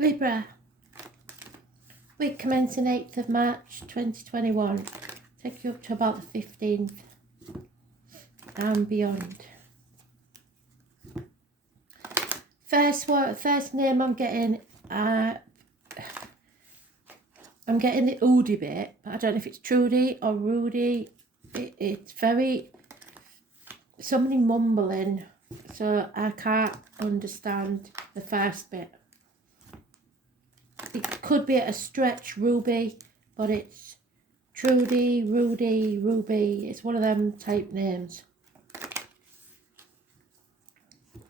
Libra, week commencing 8th of March 2021. Take you up to about the 15th and beyond. First name I'm getting the Oodie bit, but I don't know if it's Trudy or Rudy. It's very, somebody mumbling, so I can't understand the first bit. It could be a stretch Ruby, but it's Trudy, Rudy, Ruby. It's one of them type names.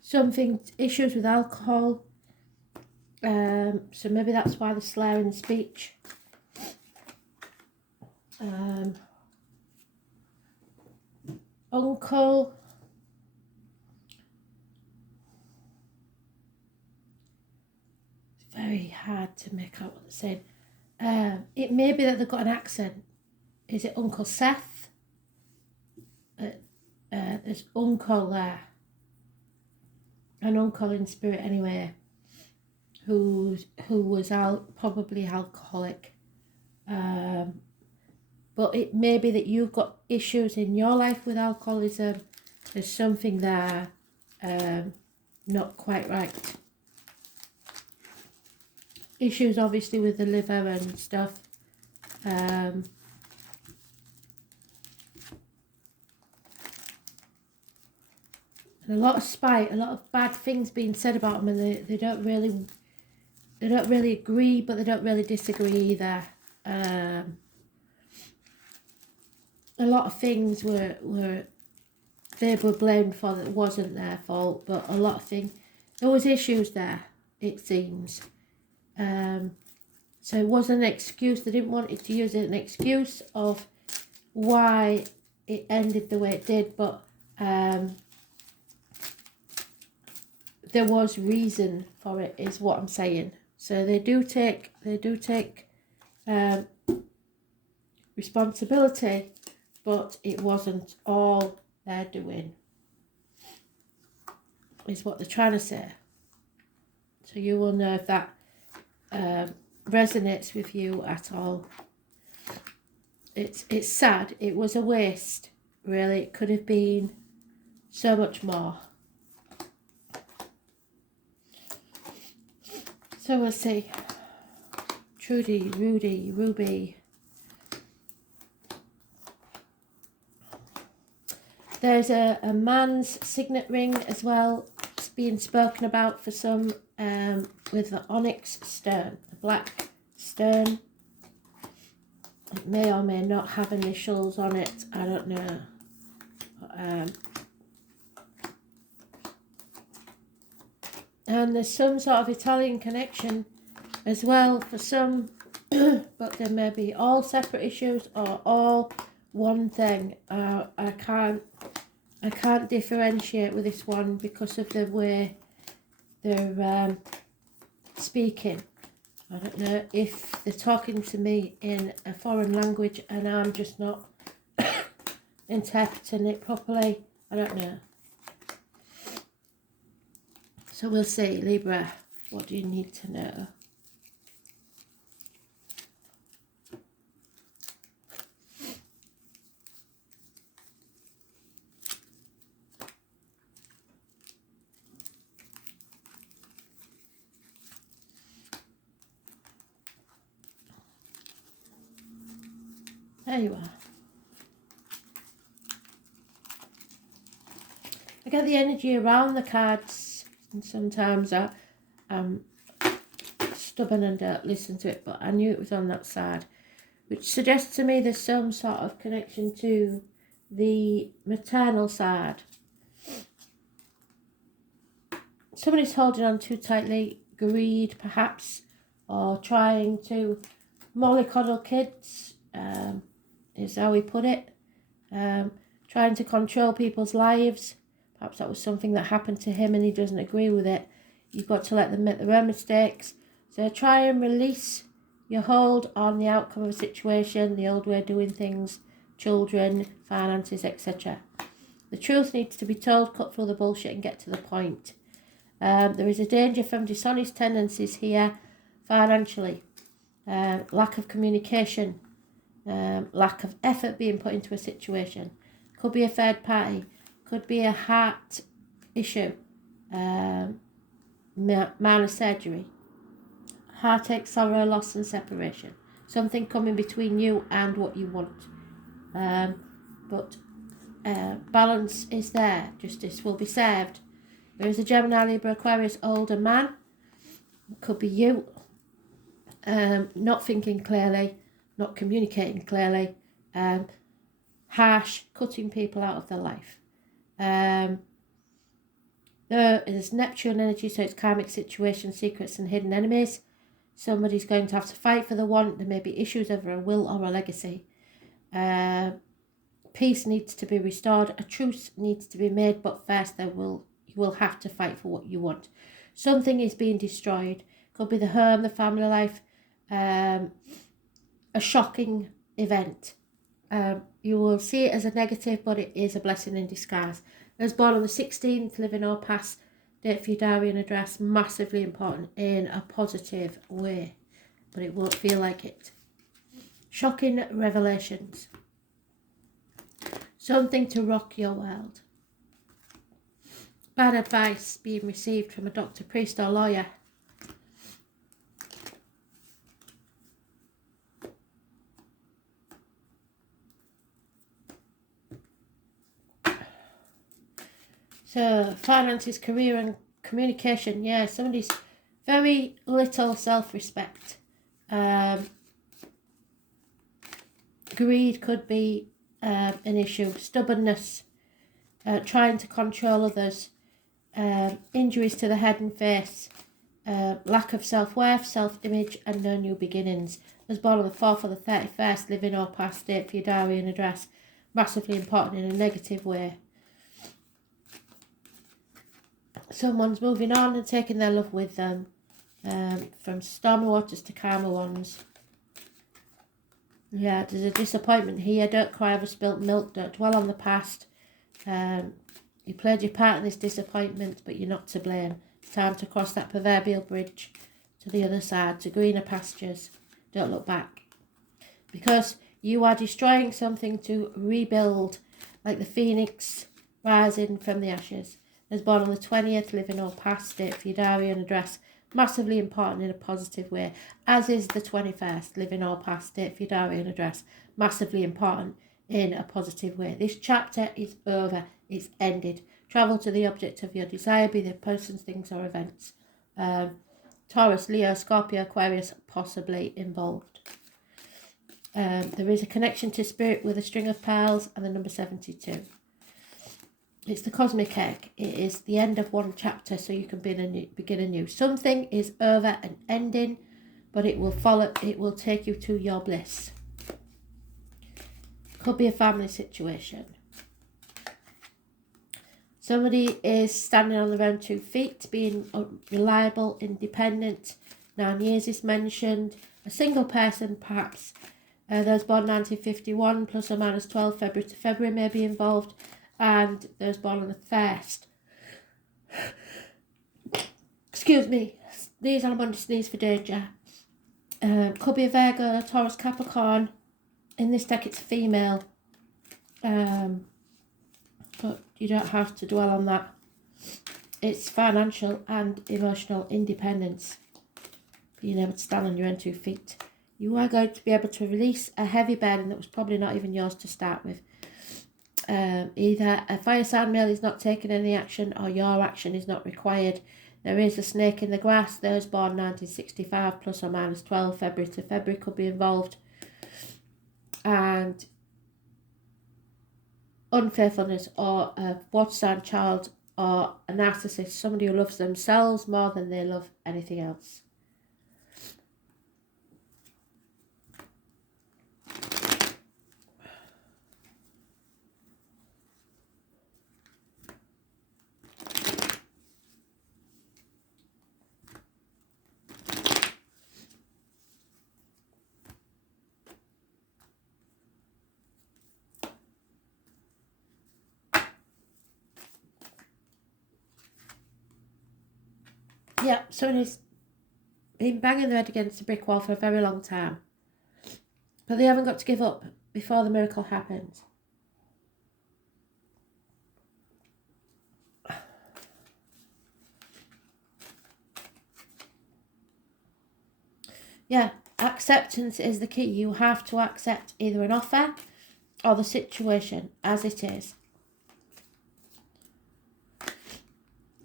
Something, issues with alcohol. So maybe that's why the slur in the speech. Uncle. It's very hard to make out what they're saying. It may be that they've got an accent. Is it Uncle Seth? There's Uncle there. An uncle in spirit anyway, who was probably alcoholic. But it may be that you've got issues in your life with alcoholism. There's something there not quite right. Issues obviously with the liver and stuff. And a lot of spite, a lot of bad things being said about them, and they don't really agree, but they don't really disagree either. A lot of things they were blamed for that wasn't their fault, but a lot of things, there was issues there, it seems. So it wasn't an excuse. They didn't want it to use it as an excuse of why it ended the way it did, but there was reason for it, is what I'm saying. So they do take responsibility, but it wasn't all their doing, is what they're trying to say. So you will know if that resonates with you at all. It's sad. It was a waste, really. It could have been so much more. So we'll see. Trudy, Rudy, Ruby. There's a man's signet ring as well. It's being spoken about for some with the onyx stone, the black stone. It may or may not have initials on it. I don't know. And there's some sort of Italian connection as well for some, but there may be all separate issues or all one thing. I can't differentiate with this one because of the way they're speaking. I don't know if they're talking to me in a foreign language and I'm just not interpreting it properly. I don't know. So we'll see, Libra, what do you need to know? There you are. I get the energy around the cards, and sometimes I'm stubborn and don't listen to it, but I knew it was on that side, which suggests to me there's some sort of connection to the maternal side. Somebody's holding on too tightly, greed perhaps, or trying to mollycoddle kids, is how we put it. Trying to control people's lives. Perhaps that was something that happened to him and he doesn't agree with it. You've got to let them make their own mistakes. So try and release your hold on the outcome of a situation, the old way of doing things, children, finances, etc. The truth needs to be told, cut through the bullshit and get to the point. There is a danger from dishonest tendencies here, financially, lack of communication, lack of effort being put into a situation. Could be a third party, could be a heart issue, minor surgery, heartache, sorrow, loss and separation. Something coming between you and what you want. But balance is there. Justice will be served. There is a Gemini, Libra, Aquarius older man. Could be you. Not thinking clearly, not communicating clearly, harsh, cutting people out of their life. There is Neptune energy, so it's karmic situations, secrets and hidden enemies. Somebody's going to have to fight for the want. There may be issues over a will or a legacy. Peace needs to be restored. A truce needs to be made, but first you will have to fight for what you want. Something is being destroyed. Could be the home, the family life, a shocking event. You will see it as a negative, but it is a blessing in disguise. I was born on the 16th, living or past, date for your diary and address, massively important in a positive way, but it won't feel like it. Shocking revelations. Something to rock your world. Bad advice being received from a doctor, priest or lawyer. So, finances, career and communication. Yeah, somebody's very little self-respect. Greed could be an issue. Stubbornness. Trying to control others. Injuries to the head and face. Lack of self-worth, self-image and no new beginnings. I was born on the 4th or the 31st, living or past, date for your diary and address. Massively important in a negative way. Someone's moving on and taking their love with them, from stormy waters to calmer ones. Yeah, there's a disappointment here. Don't cry over spilt milk. Don't dwell on the past. You played your part in this disappointment, but you're not to blame. It's time to cross that proverbial bridge to the other side, to greener pastures. Don't look back. Because you are destroying something to rebuild, like the phoenix rising from the ashes. I was born on the 20th, living or past, date for your diary and address. Massively important in a positive way. As is the 21st, living or past, date for your diary and address. Massively important in a positive way. This chapter is over. It's ended. Travel to the object of your desire, be they persons, things or events. Taurus, Leo, Scorpio, Aquarius possibly involved. There is a connection to spirit with a string of pearls and the number 72. It's the cosmic egg. It is the end of one chapter, so you can begin anew. Something is over and ending, but it will follow. It will take you to your bliss. Could be a family situation. Somebody is standing on their own 2 feet, being reliable, independent. 9 years is mentioned. A single person, perhaps. Those born 1951, plus or minus 12 February to February may be involved. And those born on the 1st. Excuse me. Sneeze on a Monday, sneeze for danger. Could be a Virgo, Taurus, Capricorn. In this deck it's female. But you don't have to dwell on that. It's financial and emotional independence. Being able to stand on your own 2 feet. You are going to be able to release a heavy burden that was probably not even yours to start with. Either a fire sign male is not taking any action or your action is not required. There is a snake in the grass. Those born 1965 plus or minus 12 February to February could be involved. And unfaithfulness or a water sign child or a narcissist, somebody who loves themselves more than they love anything else. Yeah, somebody's been banging their head against a brick wall for a very long time. But they haven't got to give up before the miracle happens. Yeah, acceptance is the key. You have to accept either an offer or the situation as it is.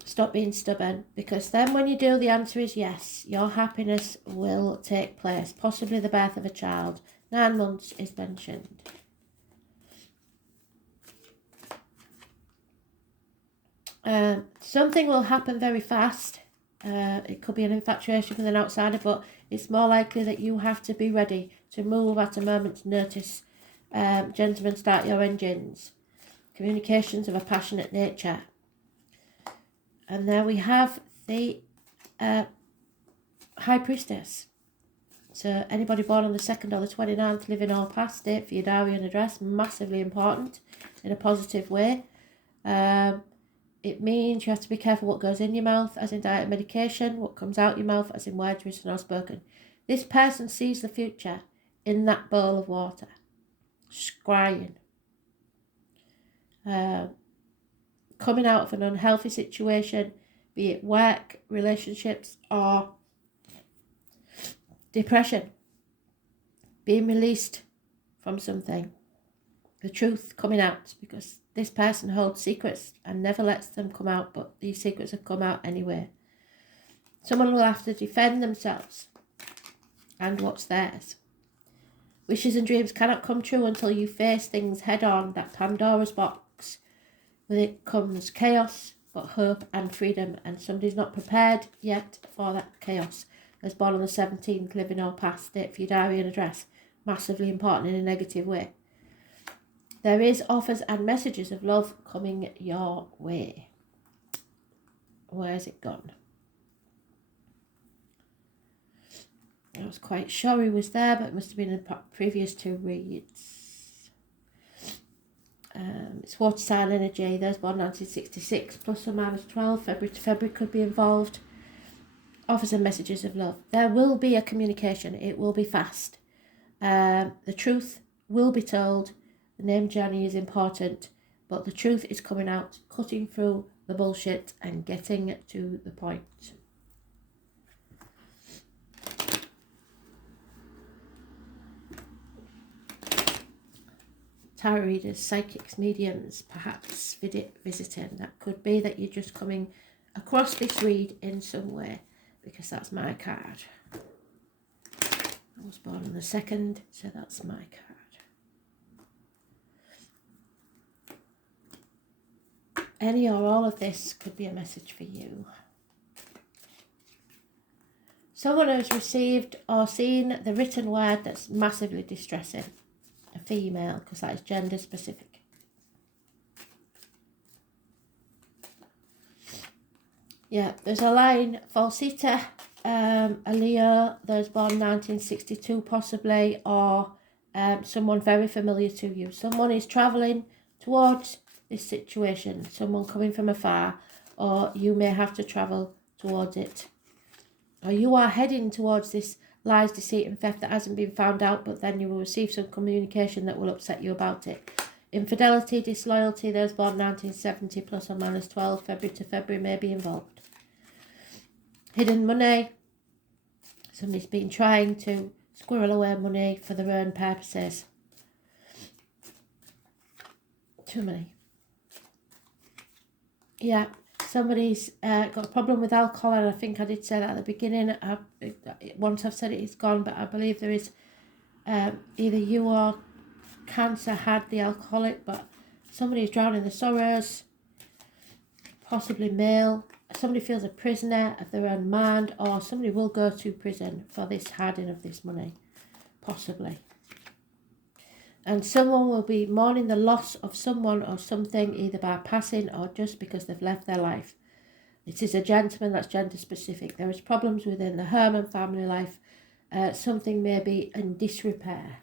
Stop being stubborn, because then when you do, the answer is yes. Your happiness will take place, possibly the birth of a child. 9 months is mentioned. Something will happen very fast. It could be an infatuation with an outsider, but it's more likely that you have to be ready to move at a moment's notice. Gentlemen, start your engines. Communications of a passionate nature. And there we have the High Priestess. So anybody born on the 2nd or the 29th, living or past, date for your diary and address, massively important in a positive way. It means you have to be careful what goes in your mouth, as in diet and medication, what comes out your mouth, as in words written or spoken. This person sees the future in that bowl of water, scrying. Coming out of an unhealthy situation, be it work, relationships, or depression. Being released from something. The truth coming out, because this person holds secrets and never lets them come out, but these secrets have come out anyway. Someone will have to defend themselves and what's theirs. Wishes and dreams cannot come true until you face things head on, that Pandora's box. With it comes chaos, but hope and freedom, and somebody's not prepared yet for that chaos. As born on the 17th, living or past, date for your diary and address, massively important in a negative way. There is offers and messages of love coming your way. Where's it gone? I was quite sure he was there, but it must have been in the previous 2 reads. It's water sign energy. There's born 1966, plus or minus 12. February to February could be involved. Offers and messages of love. There will be a communication. It will be fast. The truth will be told. The name journey is important, but the truth is coming out, cutting through the bullshit and getting to the point. Tarot readers, psychics, mediums, perhaps visiting. That could be that you're just coming across this read in some way, because that's my card. I was born on the 2nd, so that's my card. Any or all of this could be a message for you. Someone has received or seen the written word that's massively distressing. A female, because that is gender specific. Yeah, there's a line, Falsita, a Leo, those born 1962 possibly, or someone very familiar to you. Someone is travelling towards this situation, someone coming from afar, or you may have to travel towards it. Or you are heading towards this lies, deceit and theft that hasn't been found out, but then you will receive some communication that will upset you about it. Infidelity, disloyalty, those born 1970, plus or minus 12, February to February may be involved. Hidden money. Somebody's been trying to squirrel away money for their own purposes. Too many. Yeah, somebody's got a problem with alcohol, and I think I did say that at the beginning. Once I've said it, it's gone, but I believe there is either you or cancer had the alcoholic, but somebody's drowning the sorrows, possibly male. Somebody feels a prisoner of their own mind, or somebody will go to prison for this hiding of this money, possibly. And someone will be mourning the loss of someone or something, either by passing or just because they've left their life. It is a gentleman, that's gender specific. There is problems within the home and family life. Something may be in disrepair.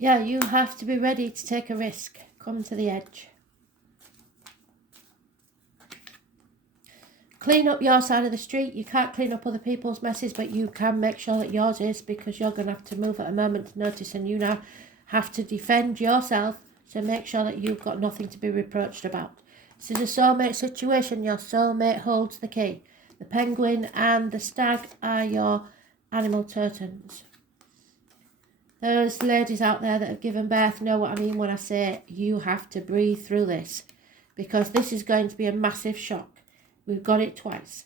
Yeah, you have to be ready to take a risk. Come to the edge. Clean up your side of the street. You can't clean up other people's messes, but you can make sure that yours is, because you're going to have to move at a moment's notice, and you now have to defend yourself, so make sure that you've got nothing to be reproached about. This is a soulmate situation. Your soulmate holds the key. The penguin and the stag are your animal totems. Those ladies out there that have given birth know what I mean when I say you have to breathe through this, because this is going to be a massive shock. We've got it twice.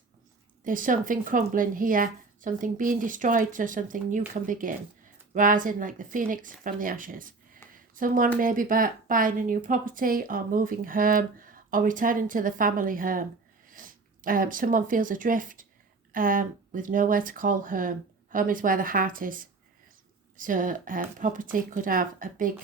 There's something crumbling here, something being destroyed so something new can begin, rising like the phoenix from the ashes. Someone may be buying a new property or moving home or returning to the family home. Someone feels adrift with nowhere to call home. Home is where the heart is. So property could have a big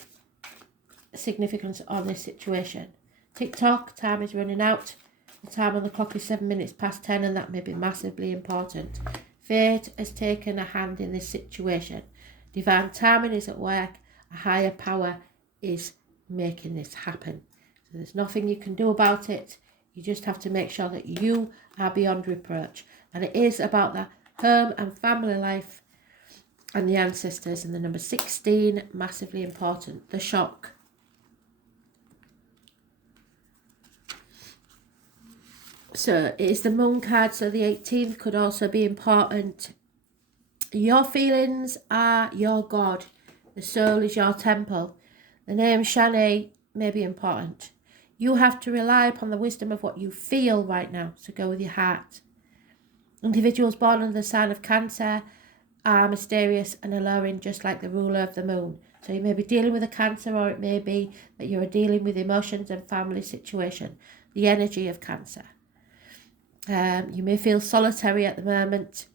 significance on this situation. Tick-tock, time is running out. The time on the clock is 7 minutes past 10, and that may be massively important. Fate has taken a hand in this situation. Divine timing is at work. A higher power is making this happen. So there's nothing you can do about it. You just have to make sure that you are beyond reproach. And it is about the home and family life and the ancestors. And the number 16, massively important. The shock. So it is the moon card, so the 18th could also be important. Your feelings are your God. The soul is your temple. The name Shanae may be important. You have to rely upon the wisdom of what you feel right now, so go with your heart. Individuals born under the sign of Cancer are mysterious and alluring, just like the ruler of the moon. So you may be dealing with a Cancer, or it may be that you're dealing with emotions and family situation, the energy of Cancer. You may feel solitary at the moment.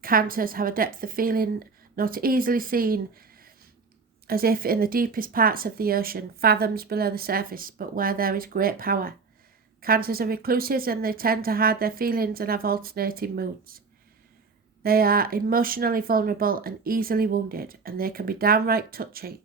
Cancers have a depth of feeling not easily seen, as if in the deepest parts of the ocean, fathoms below the surface, but where there is great power. Cancers are recluses, and they tend to hide their feelings and have alternating moods. They are emotionally vulnerable and easily wounded, and they can be downright touchy.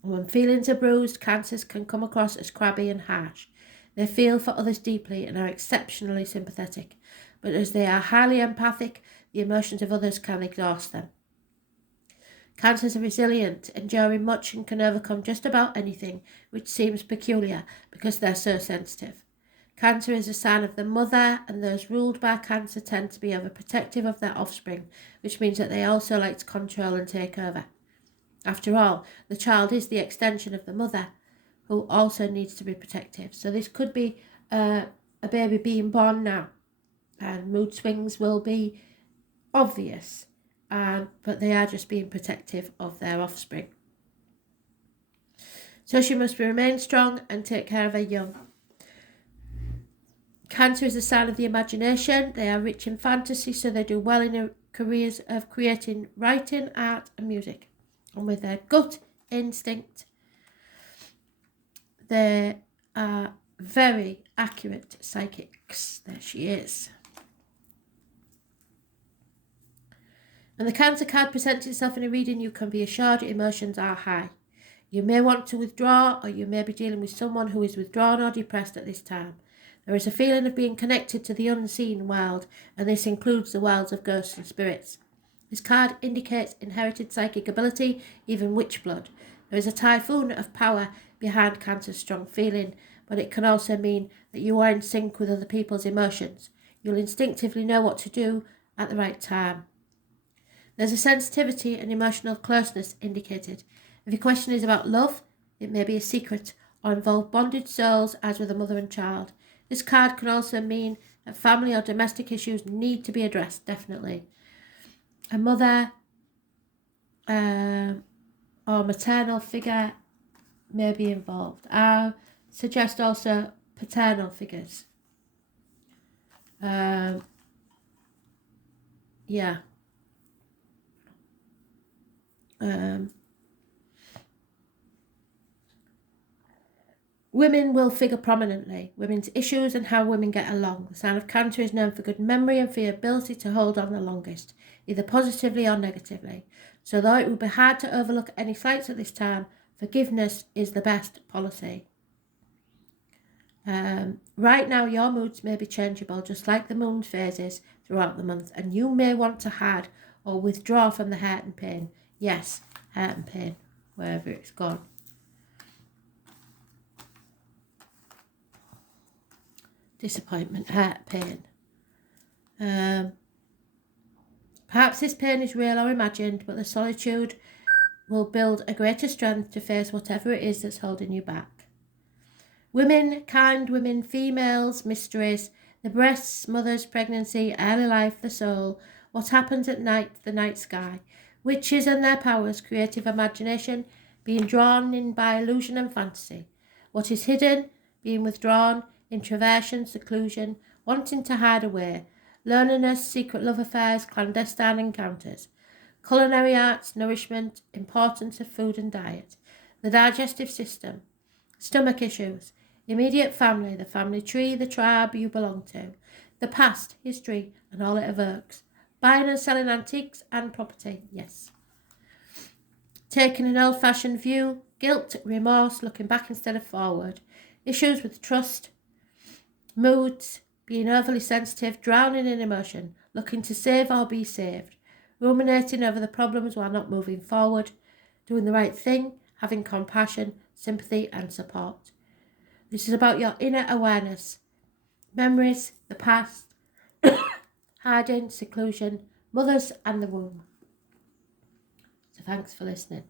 And when feelings are bruised, Cancers can come across as crabby and harsh. They feel for others deeply and are exceptionally sympathetic, but as they are highly empathic, the emotions of others can exhaust them. Cancers are resilient, enduring much, and can overcome just about anything, which seems peculiar because they're so sensitive. Cancer is a sign of the mother, and those ruled by Cancer tend to be overprotective of their offspring, which means that they also like to control and take over. After all, the child is the extension of the mother, who also needs to be protective. So this could be a baby being born now, and mood swings will be obvious, but they are just being protective of their offspring. So she must remain strong and take care of her young. Cancer is a sign of the imagination. They are rich in fantasy, so they do well in their careers of creating writing, art and music. And with their gut instinct, they are very accurate psychics. There she is. When the Cancer card presents itself in a reading, you can be assured your emotions are high. You may want to withdraw, or you may be dealing with someone who is withdrawn or depressed at this time. There is a feeling of being connected to the unseen world, and this includes the worlds of ghosts and spirits. This card indicates inherited psychic ability, even witch blood. There is a typhoon of power behind Cancer's strong feeling, but it can also mean that you are in sync with other people's emotions. You'll instinctively know what to do at the right time. There's a sensitivity and emotional closeness indicated. If your question is about love, it may be a secret or involve bonded souls, as with a mother and child. This card can also mean that family or domestic issues need to be addressed, definitely. A mother or maternal figure may be involved. I suggest also paternal figures. Yeah. Women will figure prominently. Women's issues and how women get along. The sign of Cancer is known for good memory and for the ability to hold on the longest, either positively or negatively. So though it will be hard to overlook any slights at this time, forgiveness is the best policy. Right now, your moods may be changeable, just like the moon phases throughout the month, and you may want to hide or withdraw from the hurt and pain. Yes, hurt and pain, wherever it's gone. Disappointment, hurt, pain. Perhaps this pain is real or imagined, but the solitude will build a greater strength to face whatever it is that's holding you back. Women, kind women, females, mysteries, the breasts, mothers, pregnancy, early life, the soul, what happens at night, the night sky, witches and their powers, creative imagination, being drawn in by illusion and fantasy, what is hidden, being withdrawn, introversion, seclusion, wanting to hide away, loneliness, secret love affairs, clandestine encounters, culinary arts, nourishment, importance of food and diet, the digestive system, stomach issues, immediate family, the family tree, the tribe you belong to, the past, history, and all it evokes, buying and selling antiques and property, yes. Taking an old-fashioned view, guilt, remorse, looking back instead of forward, issues with trust, moods, being overly sensitive, drowning in emotion, looking to save or be saved, ruminating over the problems while not moving forward, doing the right thing, having compassion, sympathy and support. This is about your inner awareness, memories, the past, hiding, seclusion, mothers and the womb. So thanks for listening.